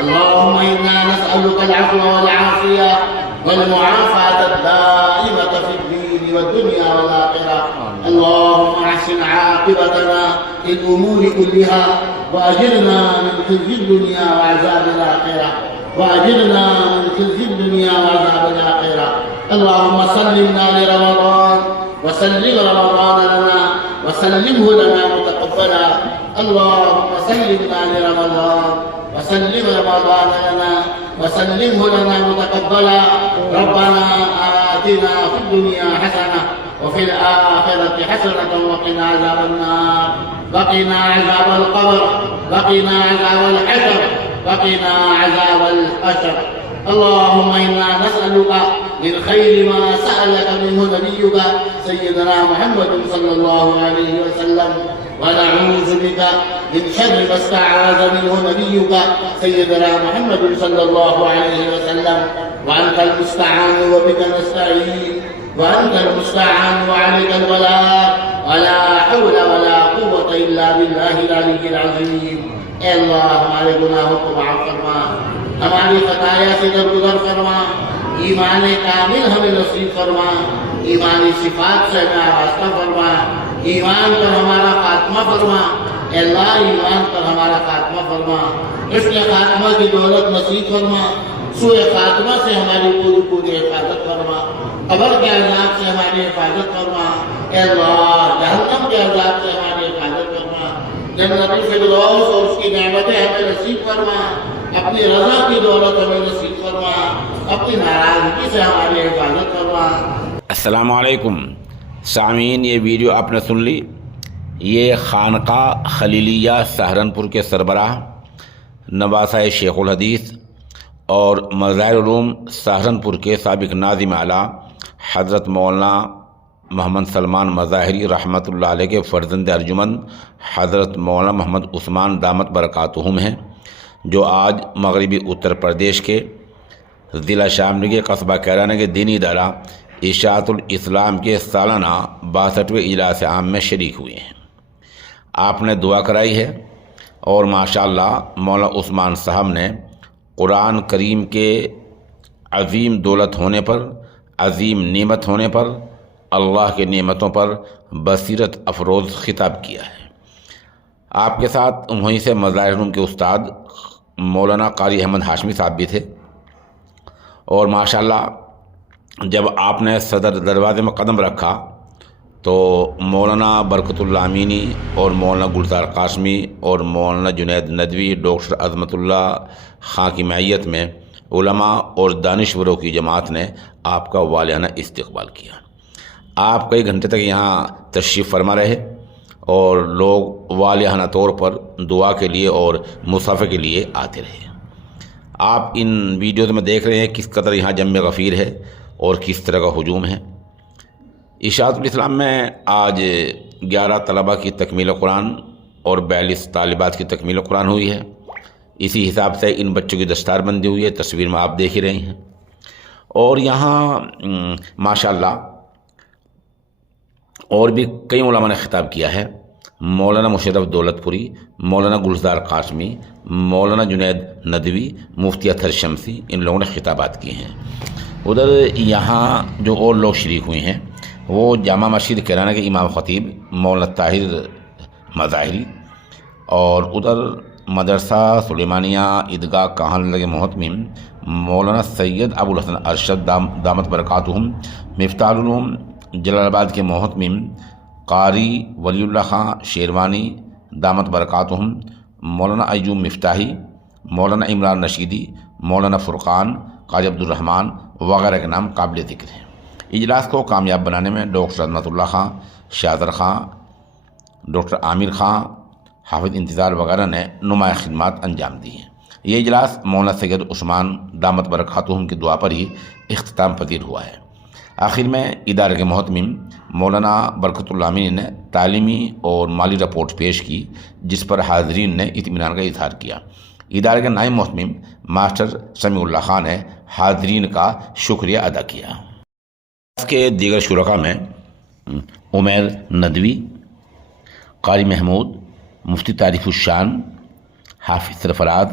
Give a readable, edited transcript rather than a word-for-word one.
اللهم إنا نسألك العفو والعافية والمعافاة الدائمة في الدين والدنيا والآخرة. اللهم أحسن عاقبتنا في الأمور كلها وأجرنا من خزي الدنيا وعذاب الآخرة اللهم سلمنا لرمضان وسلم رمضان لنا وسلمه لنا متقبلا. اللهم سلمنا لرمضان وسلم رمضان لنا وسلمه لنا متقبلا. ربنا آتنا في الدنيا حسنة وفي الآخرة حسنة وقنا عذاب النار، وقنا عذاب القبر، وقنا عذاب الحشر، وقنا عذاب الحشر. اللهم إنا نسألك من خير ما سألك منه نبيك سيدنا محمد صلى الله عليه وسلم، ونعوذ بك من شر ما استعاذ منه نبيك سيدنا محمد صلى الله عليه وسلم. وأنت المستعان وبك نستعين، وأنت المستعان وعليك البلاغ، ولا حول ولا قوة إلا بالله العلي العظيم. اے اللہ ہمارے گناہوں کو معاف فرما، ہماری خطایا سے درگزر فرما، ایمان کامل ہمیں نصیب فرما، ایمانی صفات سے ہمیں آراستہ فرما، ایمان پر ہمارا خاتمہ فرما. اے اللہ ایمان پر ہمارا خاتمہ فرما، اس کے خاتمہ کی دولت نصیب فرما، سوء خاتمہ سے ہماری پوری حفاظت فرما، قبر کے عذاب سے ہماری حفاظت فرما. اے اللہ جہنم کے عذاب سے ہماری حفاظت فرما، جنت الفردوس اور اس کی نعمتیں ہمیں نصیب فرما، اپنی رضا کی دولت ہمیں نصیب فرما، اپنی ناراضگی سے ہماری حفاظت فرما. السلام علیکم سامعین، یہ ویڈیو آپ نے سن لی. یہ خانقاہ خلیلیہ سہارنپور کے سربراہ نواسہ شیخ الحدیث اور مظاہر علوم سہارنپور کے سابق ناظم اعلیٰ حضرت مولانا محمد سلمان مظاہری رحمۃ اللہ علیہ کے فرزند ارجمند حضرت مولانا محمد عثمان دامت برکاتہم ہیں، جو آج مغربی اتر پردیش کے ضلع شاملی کے قصبہ کیرانہ کے دینی ادارہ اشاعت الاسلام کے سالانہ 62ویں اجلاس عام میں شریک ہوئے ہیں. آپ نے دعا کرائی ہے اور ماشاءاللہ مولانا عثمان صاحب نے قرآن کریم کے عظیم دولت ہونے پر، عظیم نعمت ہونے پر، اللہ کے نعمتوں پر بصیرت افروز خطاب کیا ہے. آپ کے ساتھ وہیں سے مظاہر علوم کے استاد مولانا قاری احمد ہاشمی صاحب بھی تھے، اور ماشاءاللہ جب آپ نے صدر دروازے میں قدم رکھا تو مولانا برکت اللہ امینی اور مولانا گلزار قاسمی اور مولانا جنید ندوی، ڈاکٹر عظمت اللہ خان کی معیت میں علماء اور دانشوروں کی جماعت نے آپ کا والہانہ استقبال کیا. آپ کئی گھنٹے تک یہاں تشریف فرما رہے اور لوگ والہانہ طور پر دعا کے لیے اور مصافحے کے لیے آتے رہے. آپ ان ویڈیوز میں دیکھ رہے ہیں کس قدر یہاں جمع غفیر ہے اور کس طرح کا ہجوم ہے. اشاعت الاسلام میں آج 11 طلبہ کی تکمیل قرآن اور 42 طالبات کی تکمیل قرآن ہوئی ہے. اسی حساب سے ان بچوں کی دستار بندی ہوئی ہے، تصویر میں آپ دیکھ ہی رہے ہیں. اور یہاں ماشاءاللہ اور بھی کئی علماء نے خطاب کیا ہے. مولانا مشرف دولت پوری، مولانا گلزار قاسمی، مولانا جنید ندوی، مفتی اطہر شمسی، ان لوگوں نے خطابات کیے ہیں. ادھر یہاں جو اور لوگ شریک ہوئے ہیں وہ جامع مسجد کیرانہ کے امام خطیب مولانا طاہر مظاہری، اور ادھر مدرسہ سلیمانیہ عیدگاہ کہان کے محتمم مولانا سید ابوالحسن ارشد دامت برکاتہم، مفتاح العلوم جلال آباد کے محتمم قاری ولی اللہ خان شیروانی دامت برکاتہم، مولانا ایوب مفتاحی، مولانا عمران رشیدی، مولانا فرقان، قاضی عبدالرحمن وغیرہ کے نام قابل ذکر ہیں. اجلاس کو کامیاب بنانے میں ڈاکٹر عظمت اللہ خان، شاذر خان، ڈاکٹر عامر خان، حافظ انتظار وغیرہ نے نمایاں خدمات انجام دی ہیں. یہ اجلاس مولانا سید عثمان دامت برکاتہم کی دعا پر ہی اختتام پذیر ہوا ہے. آخر میں ادارے کے محتمم مولانا برکت اللہ امینی نے تعلیمی اور مالی رپورٹ پیش کی، جس پر حاضرین نے اطمینان کا اظہار کیا. ادارے کے نائب محتمم ماسٹر سمیع اللہ خان نے حاضرین کا شکریہ ادا کیا. اس کے دیگر شرکاء میں عمیر ندوی، قاری محمود، مفتی تعریف الشان، حافظ سرفراز،